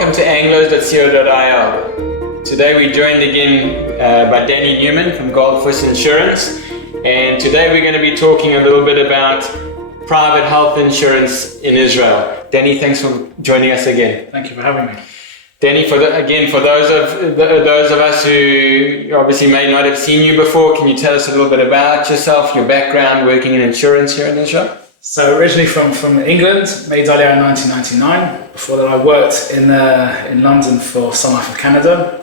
Welcome to anglos.co.il. Today we're joined again by Danny Newman from Goldfus Insurance, and today we're going to be talking a little bit about private health insurance in Israel. Danny, thanks for joining us again. Thank you for having me. Danny, for those of us who obviously may not have seen you before, can you tell us a little bit about yourself, your background working in insurance here in Israel? So originally from England, made Aliyah in 1999. Before that I worked in London for Sun Life of Canada.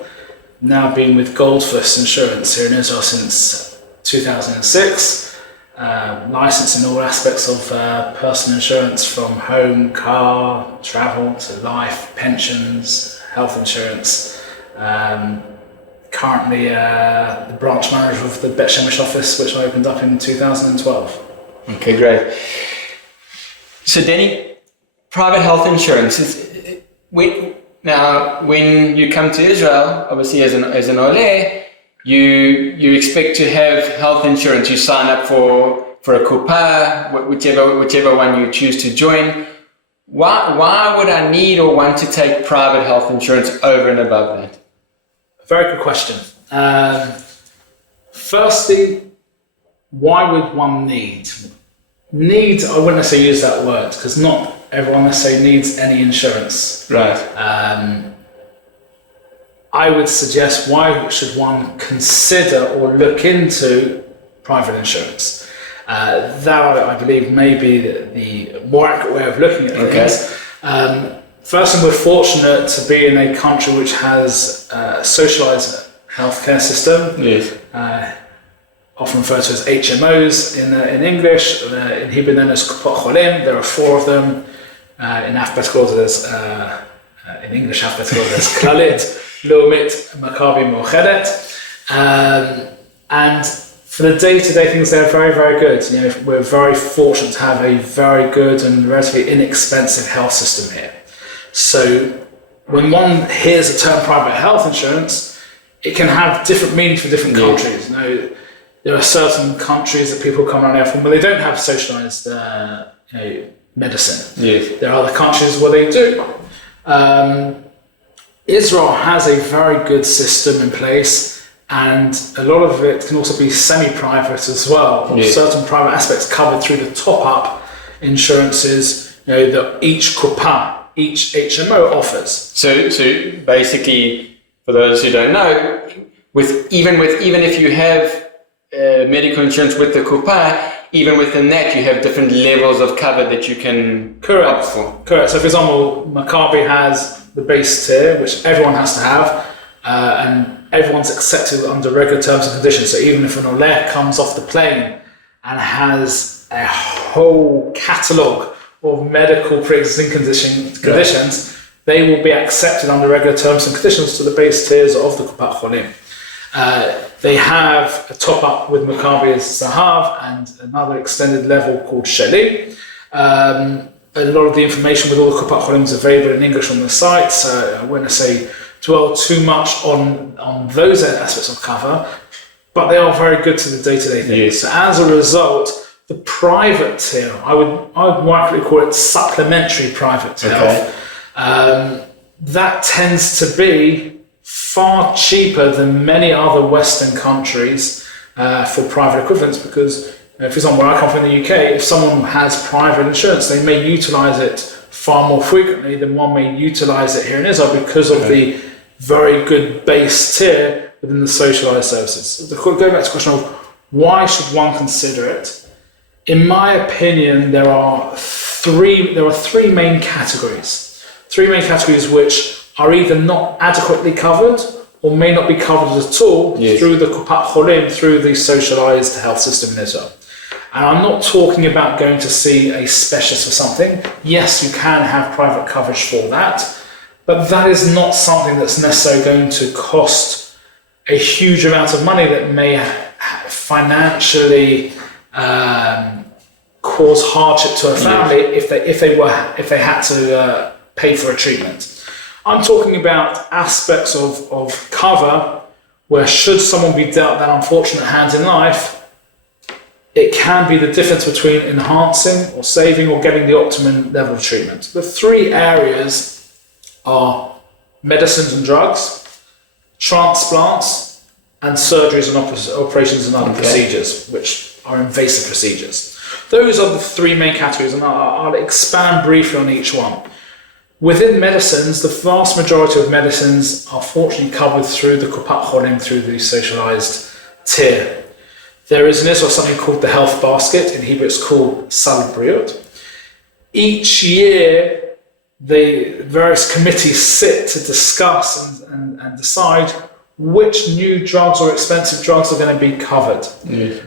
Now been with Goldfus Insurance here in Israel since 2006. Licensed in all aspects of personal insurance, from home, car, travel to life, pensions, health insurance. Currently the branch manager of the Bet Shemesh office, which I opened up in 2012. Okay, great. So Danny, private health insurance now when you come to Israel, obviously as an Olim, you expect to have health insurance. You sign up for a kuppah, whichever one you choose to join. Why would I need or want to take private health insurance over and above that? Very good question. Firstly, why would one need? Need, I wouldn't necessarily use that word, because not everyone necessarily needs any insurance. Right. I would suggest, why should one consider or look into private insurance? That, I believe, may be the more accurate way of looking at things. First, we're fortunate to be in a country which has a socialised healthcare system. Yes. Often referred to as HMOs in English, in Hebrew known as Olim. There are 4 of them. In alphabetical order, there's in English alphabetical order, there's Klalit, Leumit, Maccabi, Mochedet. And for the day-to-day things, they're very, very good. You know, we're very fortunate to have a very good and relatively inexpensive health system here. So when one hears the term private health insurance, it can have different meanings for different countries. You know, there are certain countries that people come around here from where they don't have socialised medicine. Yes. There are other countries where they do. Israel has a very good system in place, and a lot of it can also be semi-private as well. Yes. Certain private aspects covered through the top-up insurances, that each kuppah, each HMO offers. So basically, for those who don't know, even if you have medical insurance with the kuppah, even within that you have different levels of cover that you can opt for. Correct. So for example, Maccabi has the base tier, which everyone has to have, and everyone's accepted under regular terms and conditions. So even if an Olim comes off the plane and has a whole catalogue of medical pre-existing conditions, they will be accepted under regular terms and conditions to the base tiers of the Kupat Olim. They have a top-up with Maccabi as Zahav and another extended level called Sheli. A lot of the information with all the Kupat Cholim is available in English on the site, so I wouldn't say dwell too much on those aspects of cover, but they are very good to the day-to-day things. Yes. So as a result, the private tier, I would rightly call it supplementary private health. That tends to be far cheaper than many other Western countries for private equivalents, because, for example, where I come from in the UK, if someone has private insurance, they may utilise it far more frequently than one may utilise it here in Israel because of the very good base tier within the socialised services. So going back to the question of why should one consider it, in my opinion, there are three main categories. 3 main categories which are either not adequately covered or may not be covered at all through the Kupat Cholim, through the socialised health system in Israel. And I'm not talking about going to see a specialist for something. Yes, you can have private coverage for that, but that is not something that's necessarily going to cost a huge amount of money that may financially cause hardship to a family if they had to pay for a treatment. I'm talking about aspects of cover where, should someone be dealt that unfortunate hand in life, it can be the difference between enhancing or saving or getting the optimum level of treatment. The 3 areas are medicines and drugs, transplants, and surgeries and operations and other procedures, which are invasive procedures. Those are the three main categories, and I'll expand briefly on each one. Within medicines, the vast majority of medicines are fortunately covered through the Kupat Olim, through the socialized tier. There is in Israel something called the health basket. In Hebrew, it's called Sal Briut. Each year, the various committees sit to discuss and decide which new drugs or expensive drugs are going to be covered. Yes.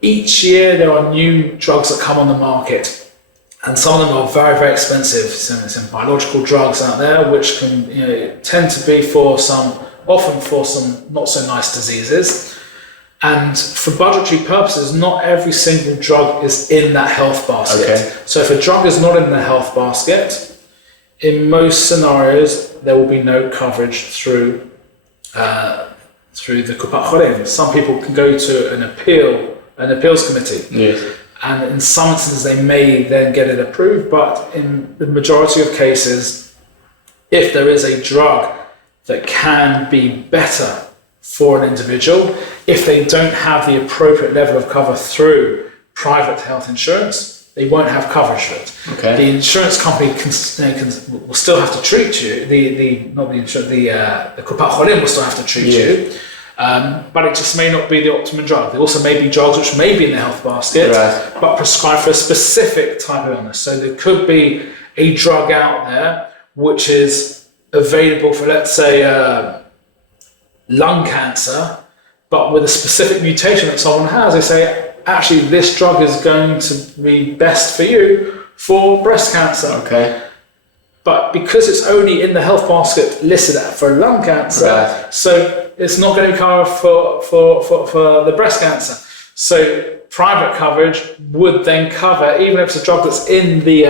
Each year there are new drugs that come on the market, and some of them are very, very expensive. Some biological drugs out there which can tend to be often for some not so nice diseases. And for budgetary purposes, not every single drug is in that health basket. Okay. So if a drug is not in the health basket, in most scenarios there will be no coverage through the Kupat Olim. Some people can go to an appeals committee. Yes. And in some instances they may then get it approved, but in the majority of cases, if there is a drug that can be better for an individual, if they don't have the appropriate level of cover through private health insurance, they won't have coverage for it. Okay. The insurance company will still have to treat you. The Kupat Olim will still have to treat you. But it just may not be the optimum drug. There also may be drugs which may be in the health basket, but prescribed for a specific type of illness. So there could be a drug out there which is available for, let's say, lung cancer, but with a specific mutation that someone has. They say, actually, this drug is going to be best for you for breast cancer. Okay. But because it's only in the health basket listed for lung cancer, so it's not going to be covered for the breast cancer. So private coverage would then cover, even if it's a drug that's in the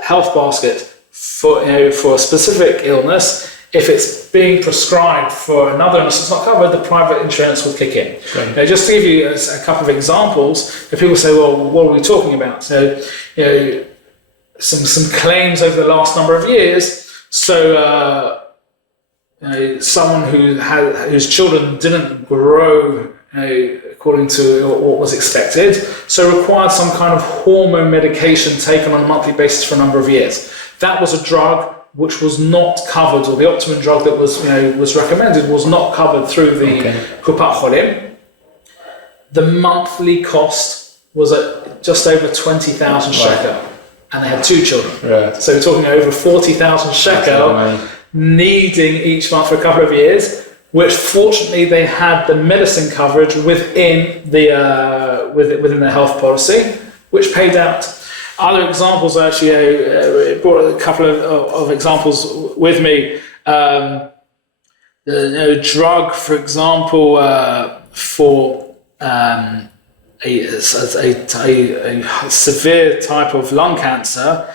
health basket for a specific illness. If it's being prescribed for another illness that's not covered, the private insurance would kick in. Right. Now, just to give you a couple of examples, if people say, well, what are we talking about? So, some claims over the last number of years. So, someone whose children didn't grow according to what was expected, so required some kind of hormone medication taken on a monthly basis for a number of years. That was a drug which was not covered, or the optimum drug that was recommended was not covered through the Kupat Olim. The monthly cost was at just over 20,000 shekel, and they had 2 children. Right. So we're talking over 40,000 shekel needing each month for a couple of years, which fortunately they had the medicine coverage within the health policy, which paid out. Other examples, actually, brought a couple of examples with me. The drug, for example, for a severe type of lung cancer,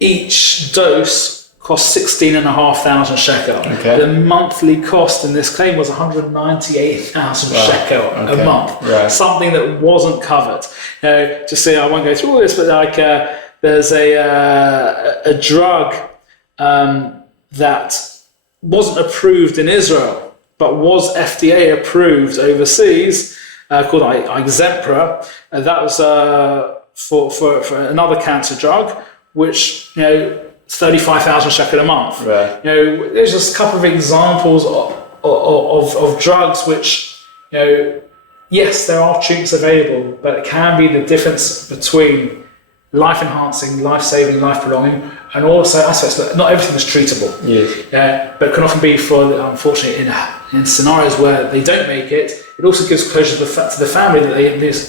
each dose cost 16,500 shekel. Okay. The monthly cost in this claim was 198,000 shekel a month. Right. Something that wasn't covered. Now, just say I won't go through all this, but there's a drug that wasn't approved in Israel, but was FDA approved overseas, called Exempra. That was for another cancer drug, which 35,000 shekel a month. Right. There's just a couple of examples of drugs which, yes, there are treatments available, but it can be the difference between life-enhancing, life-saving, life-prolonging, and also aspects that not everything is treatable. Yes. But it can often be unfortunately, in scenarios where they don't make it, it also gives closure to the family that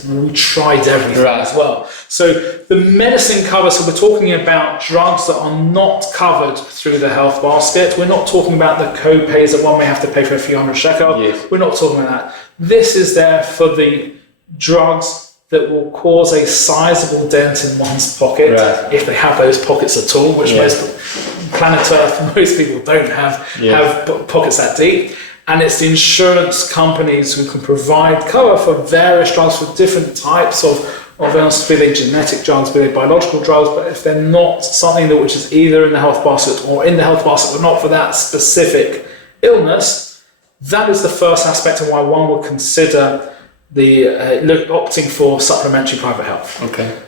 we tried everything as well. So the medicine cover, so we're talking about drugs that are not covered through the health basket. We're not talking about the co-pays that one may have to pay for a few hundred shekel. Yes. We're not talking about that. This is there for the drugs that will cause a sizable dent in one's pocket, if they have those pockets at all, which most planet Earth, most people don't have pockets that deep. And it's the insurance companies who can provide cover for various drugs for different types of of illness, be they genetic drugs, be they biological drugs, but if they're not something that which is either in the health basket or in the health basket but not for that specific illness, that is the first aspect of why one would consider the opting for supplementary private health. Okay.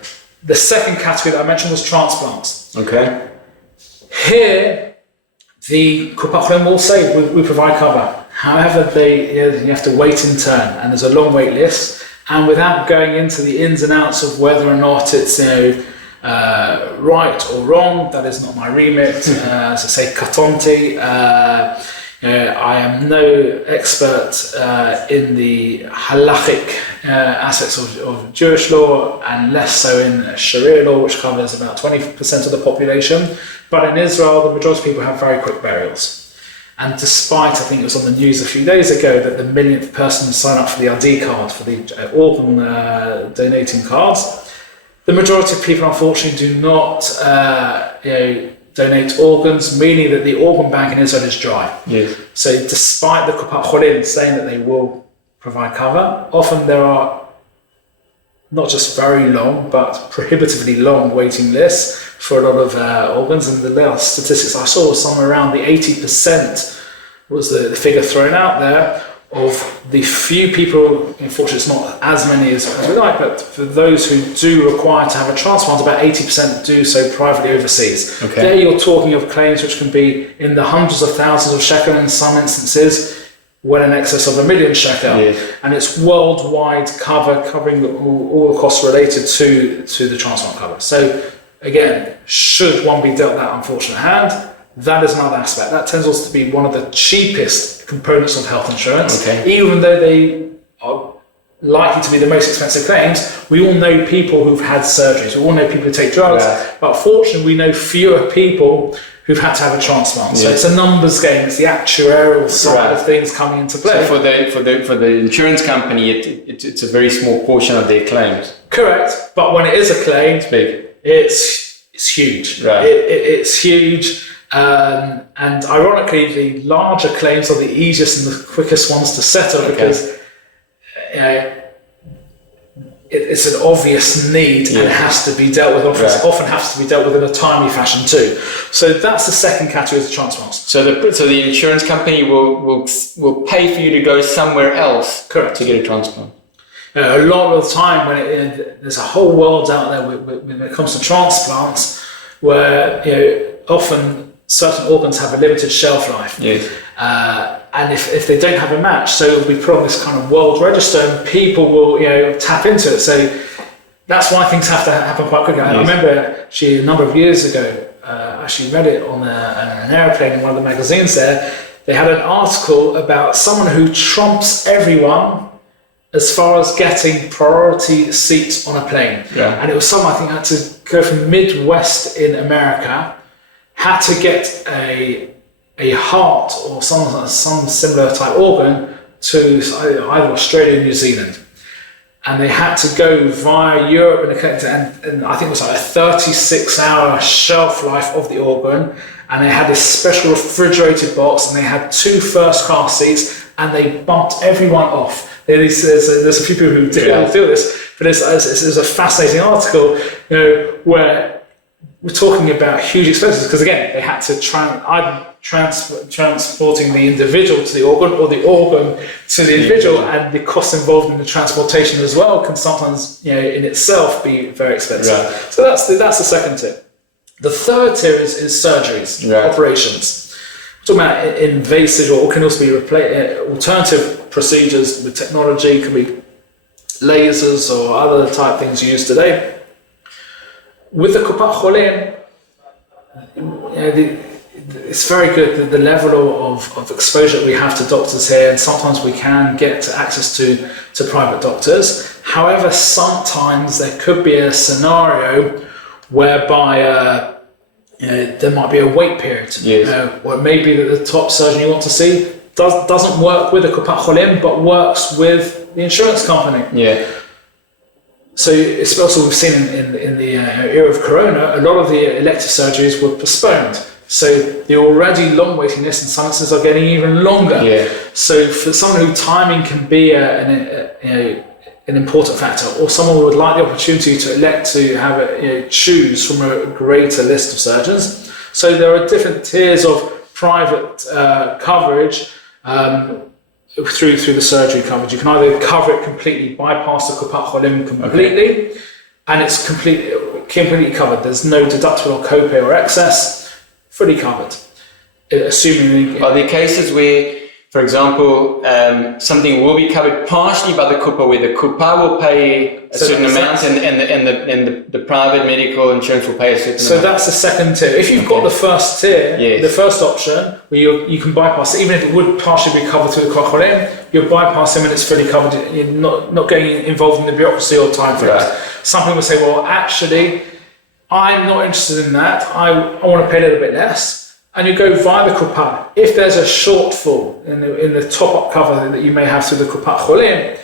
The second category that I mentioned was transplants. Okay. Here, the Kupat Cholim will say we provide cover. However, you have to wait in turn, and there's a long wait list. And without going into the ins and outs of whether or not it's right or wrong, that is not my remit. As I say, katonti. I am no expert in the halachic aspects of Jewish law, and less so in Sharia law, which covers about 20% of the population. But in Israel, the majority of people have very quick burials. And despite, I think it was on the news a few days ago, that the millionth person signed up for the ID card, for the organ donating cards, the majority of people, unfortunately, do not donate organs, meaning that the organ bank in Israel is dry. Yes. So despite the Kupat Cholim saying that they will provide cover, often there are not just very long, but prohibitively long waiting lists for a lot of organs. And the last statistics I saw was somewhere around the 80% was the figure thrown out there of the few people, unfortunately it's not as many as we like, but for those who do require to have a transplant, about 80% do so privately overseas. Okay. There you're talking of claims which can be in the hundreds of thousands of shekel, in some instances well in excess of 1 million shekel. Yes. And it's worldwide cover, covering all the costs related to the transplant cover. So again, should one be dealt that unfortunate hand, that is another aspect. That tends also to be one of the cheapest components of health insurance. Okay. Even though they are likely to be the most expensive claims, we all know people who've had surgeries, we all know people who take drugs, but fortunately we know fewer people who've had to have a transplant. So it's a numbers game, it's the actuarial side of things coming into play. So for the insurance company, it's a very small portion of their claims. Correct, but when it is a claim, It's big. it's huge. Right. It's huge. And ironically, the larger claims are the easiest and the quickest ones to settle because it's an obvious need and has to be dealt with. Often has to be dealt with in a timely fashion too. So that's the second category of the transplants. So the insurance company will pay for you to go somewhere else. Correct. To get a transplant. A lot of the time, there's a whole world out there when it comes to transplants, where often certain organs have a limited shelf life. Yes. And if they don't have a match, so it'll be put on this kind of world register and people will tap into it. So that's why things have to happen quite quickly. I remember actually a number of years ago, I actually read it on an airplane in one of the magazines there. They had an article about someone who trumps everyone as far as getting priority seats on a plane. Yeah. And it was someone I think had to go from Midwest in America, had to get a heart or some similar type organ to either Australia or New Zealand. And they had to go via Europe and I think it was like a 36-hour shelf life of the organ. And they had this special refrigerated box and they had 2 first-class seats and they bumped everyone off. There's a few people who do this, but it's a fascinating article, where we're talking about huge expenses because again they had to either transporting the individual to the organ or the organ to the individual, and the cost involved in the transportation as well can sometimes in itself be very expensive. Right. So that's the second tier. The third tier is surgeries, operations. We're talking about invasive or can also be alternative procedures with technology, can be lasers or other type things used today. With the Kupat Cholim, it's very good, the level of exposure that we have to doctors here, and sometimes we can get access to private doctors. However, sometimes there could be a scenario whereby there might be a wait period, or it may be that the top surgeon you want to see doesn't work with the Kupat Cholim, but works with the insurance company. Yeah. So it's also we've seen in the era of Corona, a lot of the elective surgeries were postponed. So the already long waiting lists in some instances are getting even longer. Yeah. So for someone who timing can be an important factor, or someone would like the opportunity to elect to have choose from a greater list of surgeons. So there are different tiers of private coverage through the surgery coverage. You can either cover it completely, bypass the Kupat Olim completely, and it's completely covered. There's no deductible or copay or excess, fully covered. Assuming are there cases where, for example, something will be covered partially by the Kupa, where the Kupa will pay a certain amount and the private medical insurance will pay a certain amount? So that's the second tier. If you've got the first tier, the first option, where you can bypass it, even if it would partially be covered through the Kocholim, you'll bypass them and it's fully covered. You're not getting involved in the bureaucracy or time frames. Right. Some people say, well, actually, I'm not interested in that. I want to pay a little bit less. And you go via the Kupat. If there's a shortfall in the top-up cover that you may have through the Kupat Cholim,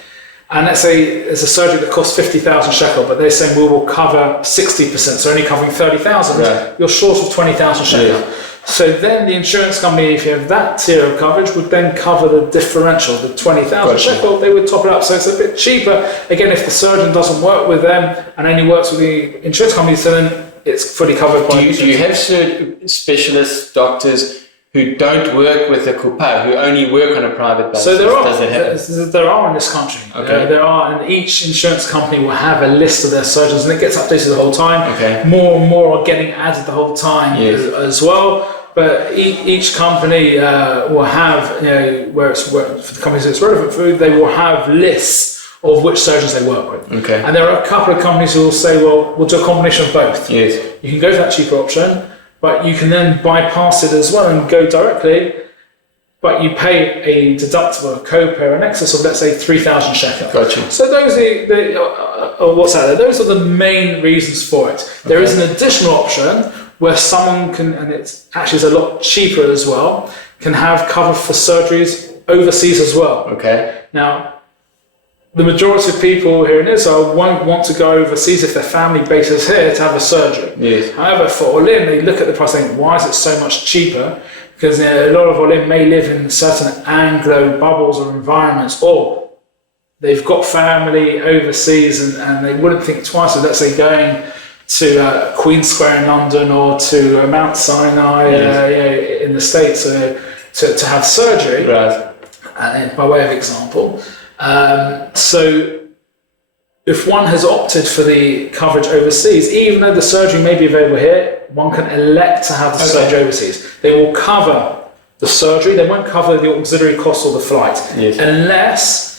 and let's say there's a surgery that costs 50,000 shekel, but they're saying we will cover 60%, so only covering 30,000, you're short of 20,000 shekel. Yeah. So then the insurance company, if you have that tier of coverage, would then cover the differential, the 20,000 shekel, they would top it up. So it's a bit cheaper. Again, if the surgeon doesn't work with them and only works with the insurance company, so then it's fully covered by. Do you have specialist doctors who don't work with the Kupa, who only work on a private basis? So there are. Does it happen? There are in this country. There are, and each insurance company will have a list of their surgeons, and it gets updated the whole time. More and more are getting added the whole time as well. But each company will have, for the companies it's relevant for, they will have lists of which surgeons they work with. And there are a couple of companies who will say, well, we'll do a combination of both. You can go for that cheaper option, but you can then bypass it as well and go directly, but you pay a deductible, a copay, an excess of, let's say, 3,000 shekel. So those are what's out there. Those are the main reasons for it. There is an additional option where someone can, and it's actually a lot cheaper as well, can have cover for surgeries overseas as well. Now, the majority of people here in Israel won't want to go overseas if their family base is here to have a surgery. However, for Olim, they look at the price and think, why is it so much cheaper? Because a lot of Olim may live in certain Anglo bubbles or environments, or they've got family overseas and they wouldn't think twice of, let's say, going to Queen Square in London or to Mount Sinai in the States to have surgery, by way of example. So if one has opted for the coverage overseas, even though the surgery may be available here, one can elect to have the surgery overseas. They will cover the surgery, they won't cover the auxiliary costs or the flight, unless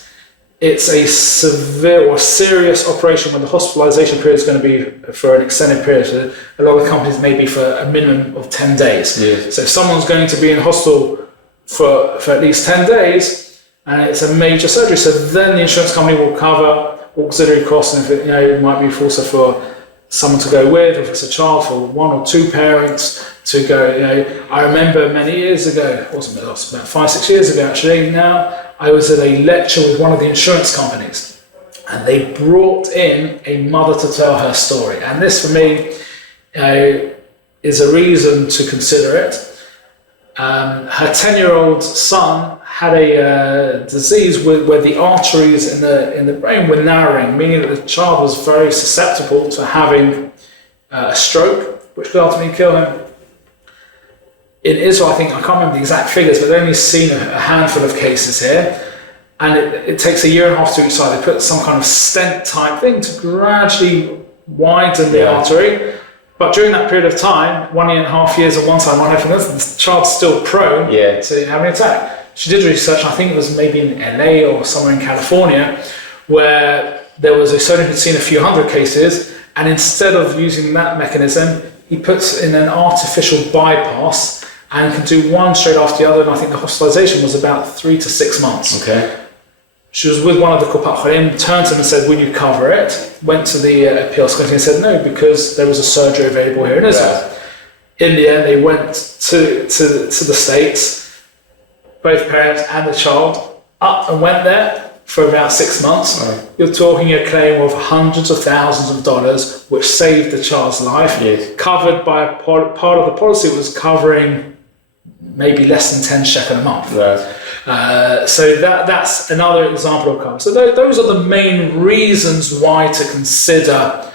it's a severe or serious operation when the hospitalization period is going to be for an extended period. So a lot of companies may be for a minimum of 10 days. So if someone's going to be in hospital for at least 10 days, and it's a major surgery, so then the insurance company will cover auxiliary costs, and if it might be also for someone to go with, or if it's a child, for one or two parents to go. I remember many years ago, it was about 5-6 years ago actually now, I was at a lecture with one of the insurance companies, and they brought in a mother to tell her story, and this for me is a reason to consider it. Her 10-year-old son had a disease where the arteries in the brain were narrowing, meaning that the child was very susceptible to having a stroke, which could ultimately kill him. In Israel, I can't remember the exact figures, but they've only seen a handful of cases here, and it takes 1.5 years to each side. They put some kind of stent type thing to gradually widen the artery. But during that period of time, 1.5 years on one side, 1.5 on the other, the child's still prone to having an attack. She did research, I think it was maybe in LA or somewhere in California, where there was a surgeon who'd seen a few hundred cases, and instead of using that mechanism, he puts in an artificial bypass and can do one straight after the other, and I think the hospitalization was about 3 to 6 months. She was with one of the Kupat Cholim, turned to him and said, will you cover it? Went to the appeals committee and said no, because there was a surgery available here in Israel. In the end, they went to the States, both parents and the child, up and went there for about 6 months. You're talking a claim of hundreds of thousands of dollars, which saved the child's life, covered by part of the policy was covering maybe less than 10 shekel a month. So that's another example of cover. So those are the main reasons why to consider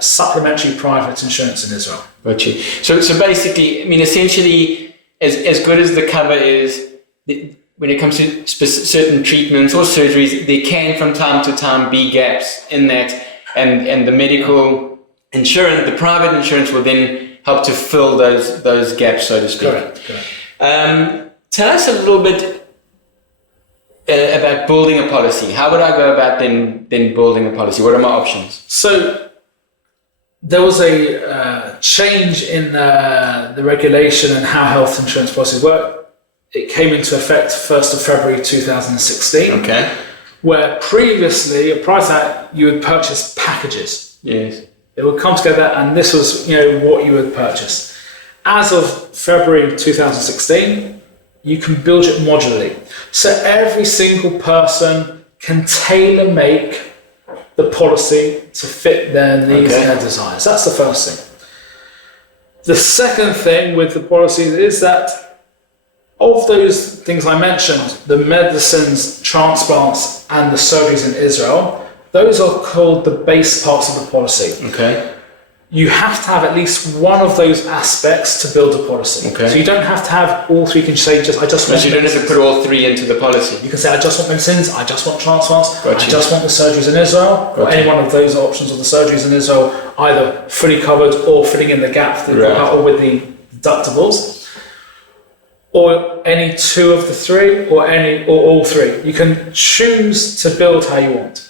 supplementary private insurance in Israel. Got you. So basically, I mean, essentially, as good as the cover is, when it comes to certain treatments or surgeries, there can from time to time be gaps in that, and the medical insurance, the private insurance, will then help to fill those gaps, so to speak. Correct. Tell us a little bit about building a policy. How would I go about then building a policy? What are my options? So there was a change in the regulation and how health insurance policies work. It came into effect 1st of February 2016. Okay. Where previously, prior to that, you would purchase packages. Yes. It would come together, and this was, what you would purchase. As of February 2016, you can build it modularly. So every single person can tailor make the policy to fit their needs and their desires. That's the first thing. The second thing with the policies is that of those things I mentioned, the medicines, transplants, and the surgeries in Israel, those are called the base parts of the policy. Okay. You have to have at least one of those aspects to build a policy. Okay. So you don't have to have all three. You can say, I just want. So you don't have to put all three into the policy. You can say, I just want medicines, I just want transplants, Got I you. just want the surgeries in Israel, or any one of those options of the surgeries in Israel, either fully covered or filling in the gap or with the deductibles. Or any two of the three, or all three. You can choose to build how you want.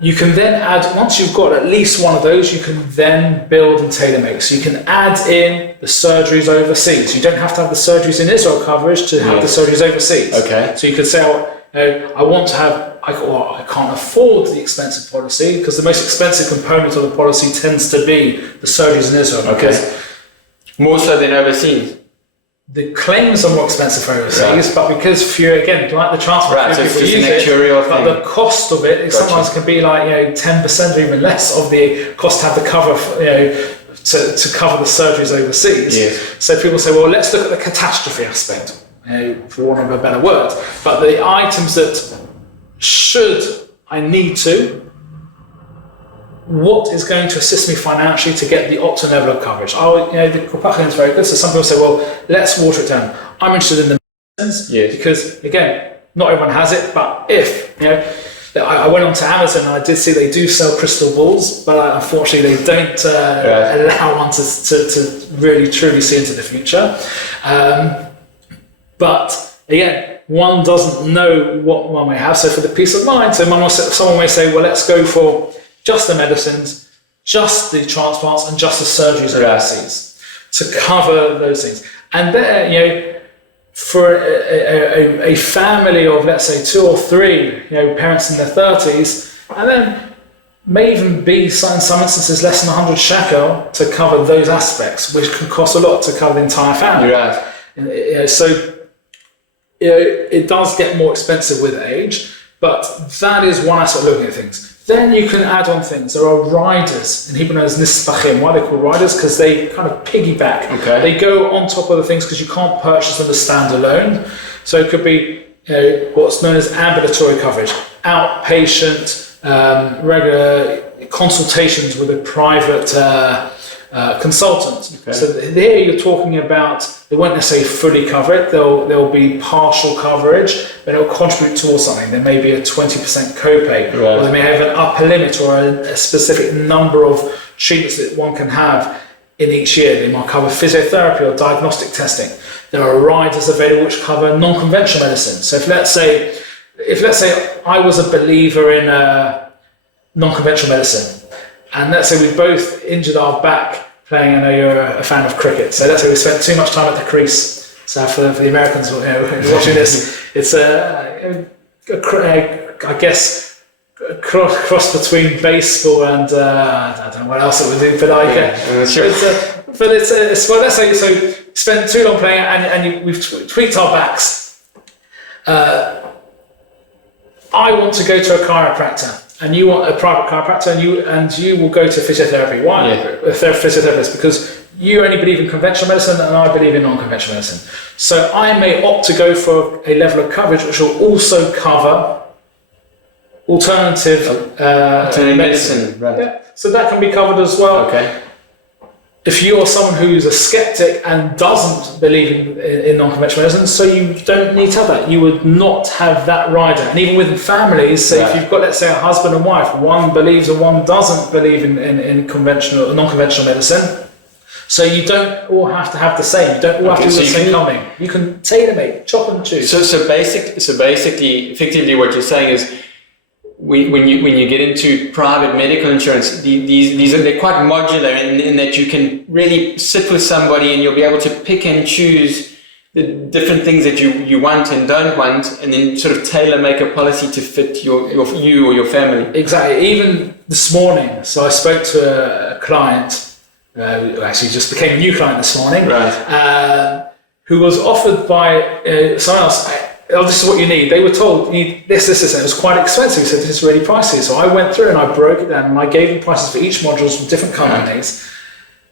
You can then add, once you've got at least one of those, you can then build and tailor make. So you can add in the surgeries overseas. You don't have to have the surgeries in Israel coverage to have the surgeries overseas. Okay. So you could say, I want to have, I can't afford the expensive policy, because the most expensive component of the policy tends to be the surgeries in Israel. Okay. More so than overseas. The claims are more expensive for overseas, but because again, like the transplant, so it's people just use an actuarial it, but the cost of it sometimes can be like 10% or even less of the cost to have the cover, to cover the surgeries overseas. Yes. So people say, well, let's look at the catastrophe aspect, for want of a better word. But the items that should I need to, what is going to assist me financially to get the optimal level of coverage? The Kopachin is very good, so some people say, well, let's water it down. I'm interested in the medicines, because, again, not everyone has it, but if, I went onto Amazon and I did see they do sell crystal balls, but unfortunately they don't allow one to really truly see into the future. But, again, one doesn't know what one may have, so for the peace of mind, someone may say, well, let's go for just the medicines, just the transplants, and just the surgeries overseas to cover those things. And there, for a family of, let's say, 2 or 3, parents in their 30s, and then may even be, in some instances, less than 100 shekel to cover those aspects, which can cost a lot to cover the entire family. Right. So it does get more expensive with age, but that is one aspect of looking at things. Then you can add on things. There are riders, in Hebrew known as nisbachim. Why are they called riders? Because they kind of piggyback. Okay. They go on top of the things because you can't purchase them as standalone. So it could be what's known as ambulatory coverage, outpatient, regular consultations with a private consultant. Okay. So there you're talking about, they won't necessarily fully cover it, there'll be partial coverage, but it'll contribute towards something. There may be a 20% copay, or they may have an upper limit or a specific number of treatments that one can have in each year. They might cover physiotherapy or diagnostic testing. There are riders available which cover non-conventional medicine. So if let's say I was a believer in non-conventional medicine, and let's say we both injured our back playing, I know you're a fan of cricket, so let's say we spent too much time at the crease. So for the Americans watching this, it's I guess a cross between baseball and I don't know what else it would do, but well, let's say so spent too long playing and we've tweaked our backs. I want to go to a chiropractor, and you want a private chiropractor, and you will go to physiotherapy. Why? A physiotherapist, because you only believe in conventional medicine and I believe in non-conventional medicine. So I may opt to go for a level of coverage which will also cover alternative medicine. Right. Yeah. So that can be covered as well. Okay. If you're someone who's a skeptic and doesn't believe in non-conventional medicine, so you don't need to have that. You would not have that rider. And even within families, so if you've got, let's say, a husband and wife, one believes and one doesn't believe in conventional, non-conventional medicine, so you don't all have to have the same. You don't all have to do the same coming. You can tailor-make, chop and choose. So basically, effectively, what you're saying is, when you get into private medical insurance, they're quite modular in that you can really sit with somebody and you'll be able to pick and choose the different things that you want and don't want, and then sort of tailor make a policy to fit you or your family. Exactly. Even this morning, so I spoke to a client who actually just became a new client this morning, right. Who was offered by someone else. Oh, this is what you need. They were told, you need this, and it was quite expensive. He said, this is really pricey. So I went through and I broke it down and I gave him prices for each module from different companies.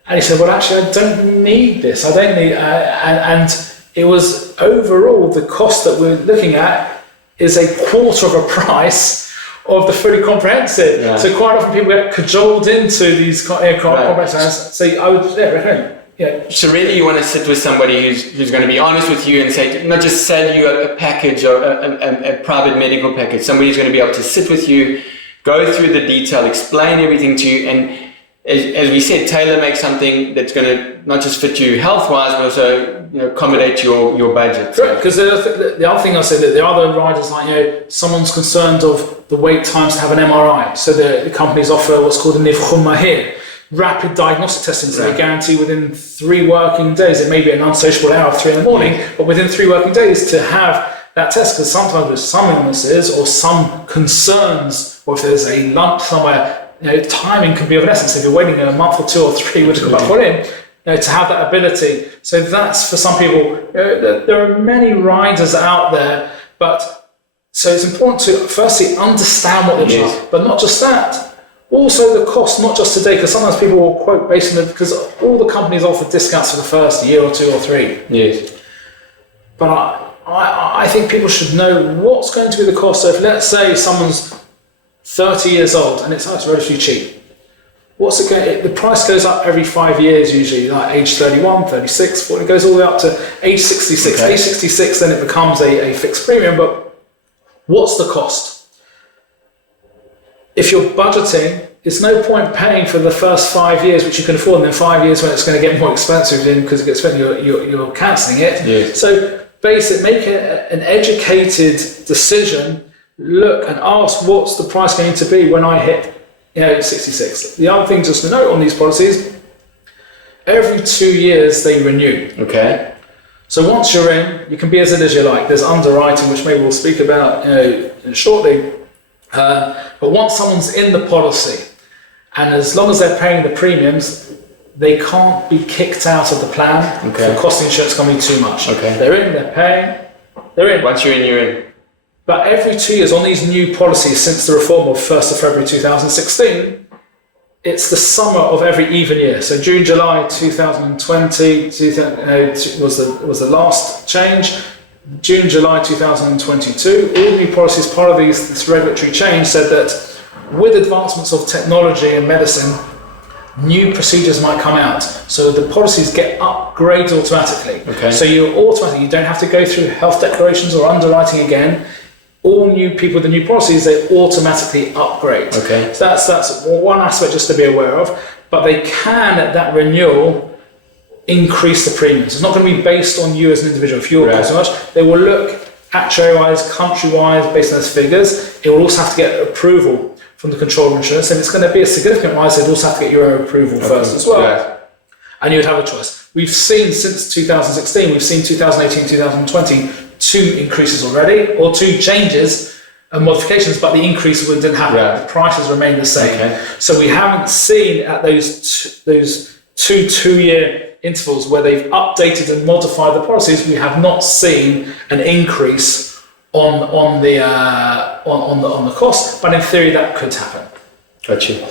And he said, well, actually, I don't need this. I don't need, and it was overall, the cost that we're looking at is a quarter of a price of the fully comprehensive. Yeah. So quite often people get cajoled into these comprehensive. So I would recommend. Yeah. So really you want to sit with somebody who's going to be honest with you and say, not just sell you a package or a private medical package. Somebody who's going to be able to sit with you, go through the detail, explain everything to you, and as we said, tailor make something that's going to not just fit you health-wise, but also accommodate your budget. Right, because the other thing I said, that the other riders, like someone's concerned of the wait times to have an MRI. So the companies offer what's called a nivchun mahir, rapid diagnostic testing, so they guarantee within 3 working days, it may be an unsociable hour of 3 in the morning, but within 3 working days to have that test, because sometimes with some illnesses or some concerns, or if there's a lump somewhere, timing can be of an essence. If you're waiting a month or 2 or 3 with Olim, to have that ability. So that's for some people. There are many riders out there, but so it's important to firstly understand what they are, but not just that. Also the cost, not just today, because sometimes people will quote based on because all the companies offer discounts for the first year or 2 or 3. Yes. But I think people should know what's going to be the cost. So if let's say someone's 30 years old and it's relatively cheap, what's it going? The price goes up every 5 years usually, like age 31, 36, 40, it goes all the way up to age 66. Okay. Age 66, then it becomes a fixed premium. But what's the cost? If you're budgeting, it's no point paying for the first 5 years, which you can afford, and then 5 years when it's going to get more expensive because it gets spent, you're cancelling it. Yes. So make an educated decision, look and ask what's the price going to be when I hit 66. The other thing just to note on these policies, every 2 years they renew. Okay. So once you're in, you can be as in as you like. There's underwriting, which maybe we'll speak about shortly. But once someone's in the policy, and as long as they're paying the premiums, they can't be kicked out of the plan for costing insurance company too much. Okay. They're in, they're paying, they're in. Once you're in, you're in. But every 2 years on these new policies since the reform of 1st of February 2016, it's the summer of every even year. So June, July 2020 was the last change. June, July 2022, all new policies, part of this regulatory change, said that with advancements of technology and medicine, new procedures might come out. So the policies get upgraded automatically. Okay. So you don't have to go through health declarations or underwriting again. All new people with the new policies, they automatically upgrade. Okay. So that's one aspect just to be aware of. But they can, at that renewal, increase the premiums. It's not going to be based on you as an individual. If you're paying so much, they will look actuary-wise, country-wise, based on those figures. It will also have to get approval from the controller of insurance, and it's going to be a significant rise. They'd also have to get your own approval first as well. Yeah. And you'd have a choice. We've seen since 2016, we've seen 2018, 2020, 2 increases already, or 2 changes and modifications, but the increase didn't happen. Yeah. The prices remain the same. Okay. So we haven't seen at those 2-year intervals where they've updated and modified the policies, we have not seen an increase on the cost, but in theory that could happen. Gotcha.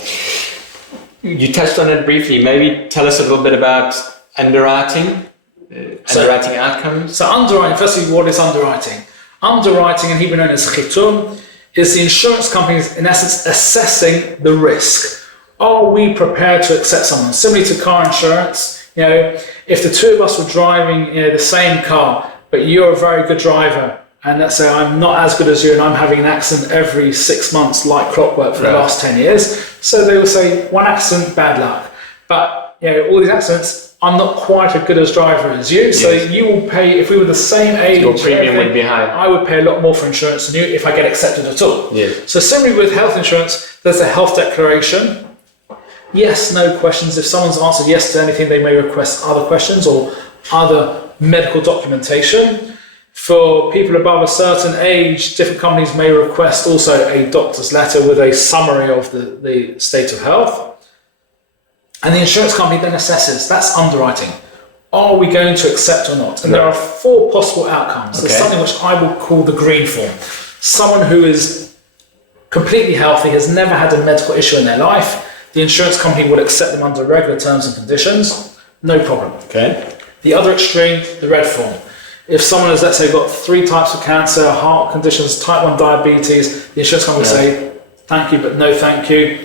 You touched on it briefly. Maybe tell us a little bit about underwriting, underwriting outcomes. So underwriting, firstly, what is underwriting? Underwriting, in Hebrew known as chitum, is the insurance companies, in essence, assessing the risk. Are we prepared to accept someone? Similarly to car insurance, if the two of us were driving the same car, but you're a very good driver, and let's say I'm not as good as you and I'm having an accident every 6 months like clockwork for the last 10 years. So they will say, one accident, bad luck. But all these accidents, I'm not quite as good as driver as you. So you will pay, if we were the same age, your premium would be high. I would pay a lot more for insurance than you if I get accepted at all. Yes. So similarly with health insurance, there's a health declaration. Yes, no questions. If someone's answered yes to anything, they may request other questions or other medical documentation. For people above a certain age, different companies may request also a doctor's letter with a summary of the state of health. And the insurance company then assesses, that's underwriting. Are we going to accept or not? And there are 4 possible outcomes. There's something which I would call the green form. Someone who is completely healthy, has never had a medical issue in their life. The insurance company would accept them under regular terms and conditions. No problem. Okay. The other extreme, the red form. If someone has, let's say, got 3 types of cancer, heart conditions, type 1 diabetes, the insurance company will say, thank you, but no thank you.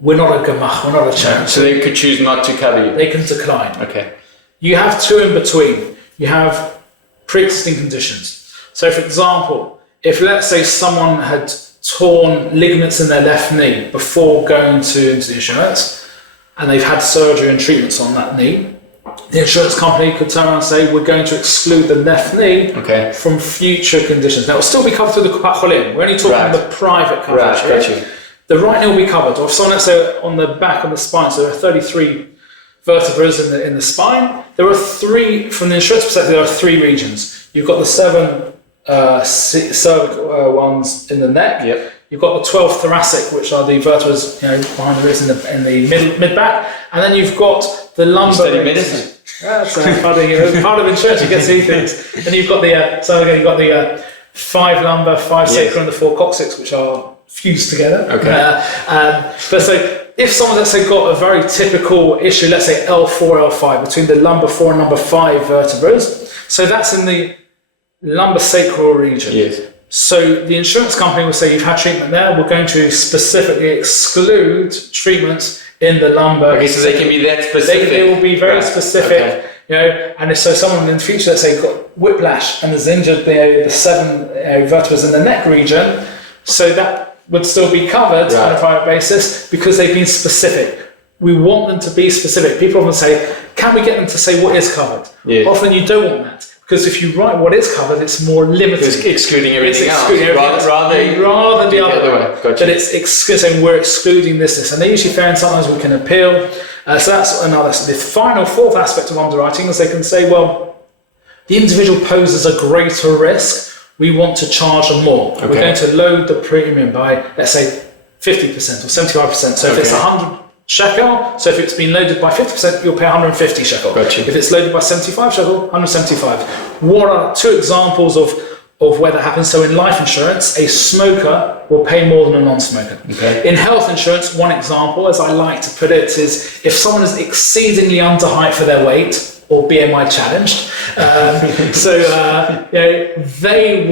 We're not a gemach, we're not a charity. So they could choose not to cover you? They can decline. Okay. You have 2 in between. You have pre-existing conditions. So, for example, if, let's say, someone had torn ligaments in their left knee before going into the insurance, and they've had surgery and treatments on that knee, the insurance company could turn around and say, we're going to exclude the left knee from future conditions. Now, it will still be covered through the Olim. We're only talking the private coverage. Right, the right knee will be covered. Or if someone, let's say, on the back of the spine, so there are 33 vertebrae in the spine, there are 3, from the insurance perspective, there are 3 regions. You've got the 7 cervical ones in the neck. Yep. You've got the 12 thoracic, which are the vertebrae behind the ribs in the mid back, and then you've got the lumbar. You study medicine. That's funny. Part of insurance, you get to see things. Then you've got you've got the 5 lumbar, 5 sacral, and the 4 coccyx, which are fused together. Okay. But so if someone, let's say, got a very typical issue, let's say L4, L5, between the lumbar 4 and lumbar 5 vertebrae, so that's in the lumbar sacral region. Yes. So the insurance company will say, you've had treatment there, we're going to specifically exclude treatments in the lumbar. Okay, so they can be that specific. They will be very specific, and if so someone in the future, let's say, got whiplash and has injured the 7 vertebrae in the neck region, so that would still be covered on a private basis because they've been specific. We want them to be specific. People often say, can we get them to say what is covered? Yeah. Often you don't want that. Because if you write what is covered, it's more limited. It's excluding everything else. Rather than the other way. Gotcha. But it's saying we're excluding this. And they usually found sometimes we can appeal. So that's another. So the final 4th aspect of underwriting is they can say, well, the individual poses a greater risk. We want to charge them more. Okay. We're going to load the premium by, let's say, 50% or 75%. So if it's 100 shekel, so if it's been loaded by 50%, you'll pay 150 shekel. Gotcha. If it's loaded by 75 shekel, 175. What are 2 examples of where that happens? So in life insurance, a smoker will pay more than a non-smoker. Okay. In health insurance, one example, as I like to put it, is if someone is exceedingly under height for their weight, or BMI challenged, they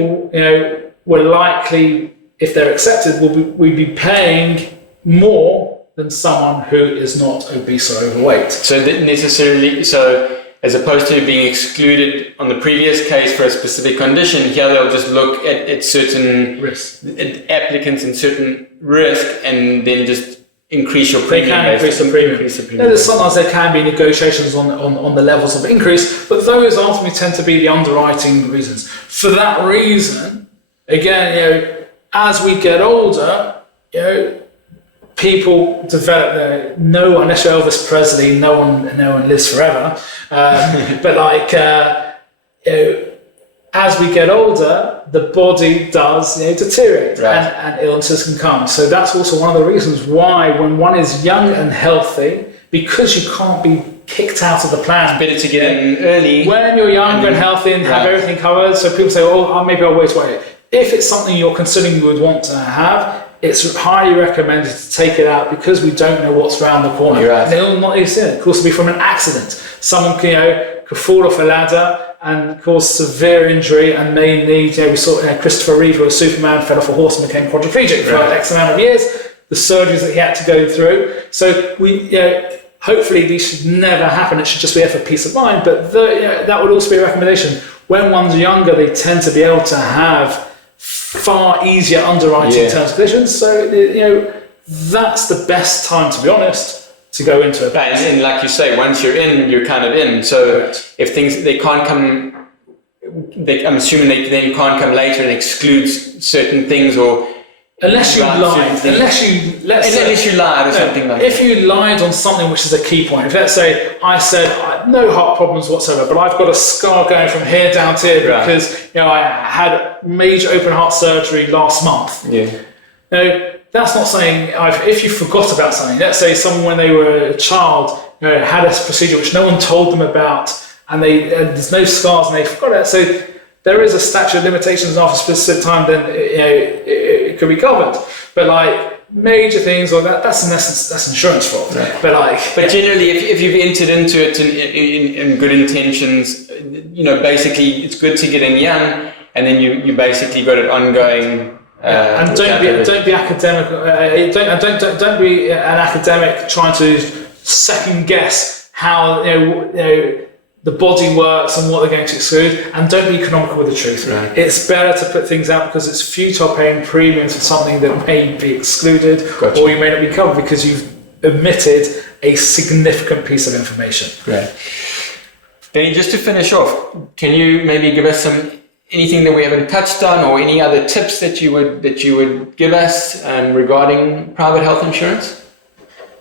will likely, if they're accepted, will be paying more than someone who is not obese or overweight. So as opposed to being excluded on the previous case for a specific condition, here they'll just look at certain risk, applicants and certain risk, and then just increase your premium. They can increase the premium. Sometimes there can be negotiations on the levels of increase, but those ultimately tend to be the underwriting reasons. For that reason, again, as we get older, people develop no one, unless you're Elvis Presley, no one lives forever. But as we get older, the body does deteriorate, and illnesses can come. So that's also one of the reasons why, when one is young and healthy, because you can't be kicked out of the plan. It's better to get in early. When you're young and healthy and have everything covered, so people say, maybe I'll wait. If it's something you're considering you would want to have, it's highly recommended to take it out because we don't know what's around the corner. You're right. They'll not even see it. Of course, it'll be from an accident. Someone could fall off a ladder and cause severe injury and may need, we saw Christopher Reeve, who was Superman, fell off a horse and became quadriplegic for X amount of years. The surgeries that he had to go through. So hopefully these should never happen. It should just be there for peace of mind. But that would also be a recommendation. When one's younger, they tend to be able to have far easier underwriting terms and conditions. So that's the best time, to be honest, to go into it. And like you say, once you're in, you're kind of in. So if they can't come, I'm assuming they then can't come later and exclude certain things or. Unless you lied, unless you lied or something like that. If you lied on something which is a key point, if let's say I said I had no heart problems whatsoever, but I've got a scar going from here down to here because I had major open heart surgery last month. That's not saying if you forgot about something. Let's say someone when they were a child had a procedure which no one told them about, and there's no scars and they forgot it. So there is a statute of limitations after a specific time. Then it could be covered. But major things or that's in essence that's insurance fault. Right. But generally, if you've entered into it in good intentions, basically it's good to get in young, and then you basically got it ongoing. And don't be academic. Don't be an academic trying to second guess how the body works and what they're going to exclude, and don't be economical with the truth. Right. It's better to put things out because it's futile paying premiums for something that may be excluded or you may not be covered because you've omitted a significant piece of information. Right. Danny, just to finish off, can you maybe give us anything that we haven't touched on, or any other tips that you would give us regarding private health insurance?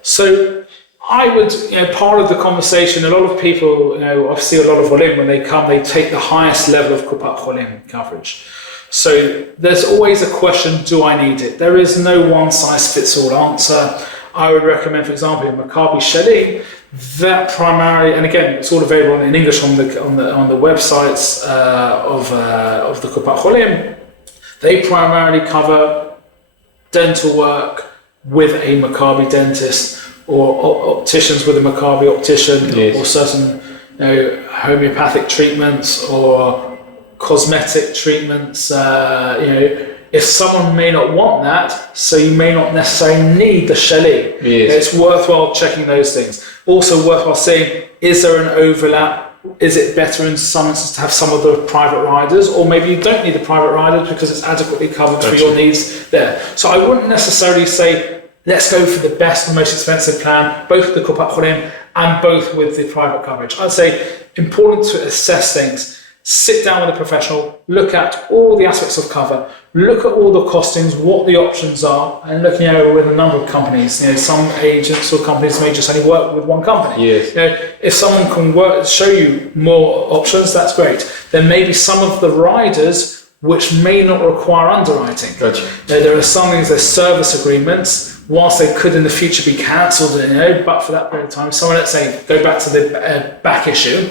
So I would, part of the conversation, a lot of people, I see a lot of Olim, when they come, they take the highest level of Kupat Olim coverage. So there's always a question, do I need it? There is no one size fits all answer. I would recommend, for example, in Maccabi Shali, that primarily, and again, it's all available in English on the websites of the Kupat Olim. They primarily cover dental work with a Maccabi dentist, or opticians with a Maccabi optician, or certain homeopathic treatments or cosmetic treatments. If someone may not want that, so you may not necessarily need the Shali. It's worthwhile checking those things. Also worthwhile seeing, is there an overlap? Is it better in some instances to have some of the private riders, or maybe you don't need the private riders because it's adequately covered for your needs there. So I wouldn't necessarily say, let's go for the best and most expensive plan, both with the Kupat Olim and both with the private coverage. I'd say important to assess things. Sit down with a professional, look at all the aspects of cover, look at all the costings, what the options are, and looking over with a number of companies. Some agents or companies may just only work with one company. If someone can show you more options, that's great. There may be some of the riders which may not require underwriting. There are some things, there's service agreements, whilst they could in the future be cancelled, but for that period of time, someone, let's say, go back to the back issue,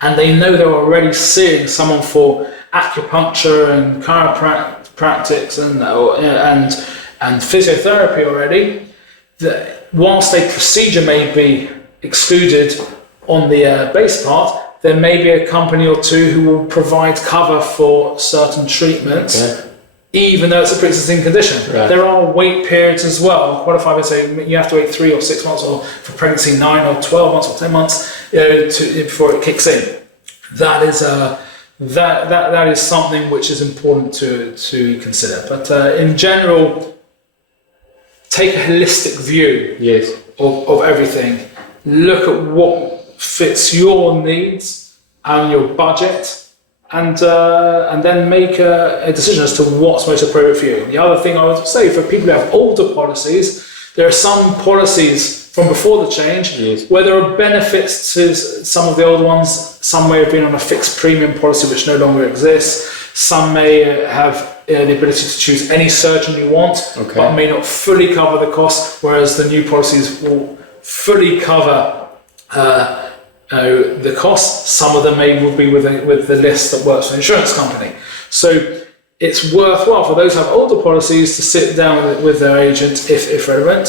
and they know they're already seeing someone for acupuncture and chiropractics and physiotherapy already, that whilst a procedure may be excluded on the base part, there may be a company or two who will provide cover for certain treatments, even though it's a pre-existing condition. There are wait periods as well. Qualified would say you have to wait 3 or 6 months, or for pregnancy 9 or 12 months or 10 months before it kicks in. That is that is something which is important to consider. But in general, take a holistic view of everything. Look at what fits your needs and your budget, and then make a decision as to what's most appropriate for you. The other thing I would say, for people who have older policies, there are some policies from before the change where there are benefits to some of the old ones. Some may have been on a fixed premium policy which no longer exists. Some may have the ability to choose any surgeon you want, but may not fully cover the cost, whereas the new policies will fully cover the cost. Some of them will be with the list that works for the insurance company. So it's worthwhile for those who have older policies to sit down with their agent, if relevant,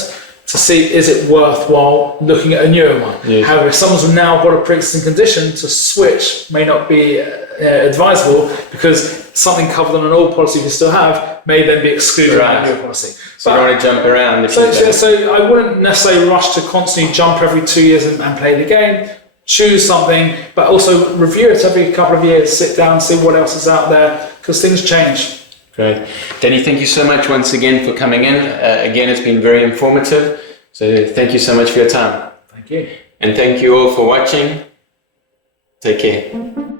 to see is it worthwhile looking at a newer one. Yes. However, if someone's now got a pre-existing condition, to switch may not be advisable, because something covered on an old policy you still have may then be excluded Right. from a new policy. So you don't want to jump around. So I wouldn't necessarily rush to constantly jump every 2 years and play the game. Choose something, but also review it every couple of years. Sit down, see what else is out there, because things change. Great. Danny, thank you so much once again for coming in. Again, it's been very informative. So thank you so much for your time. Thank you. And thank you all for watching. Take care.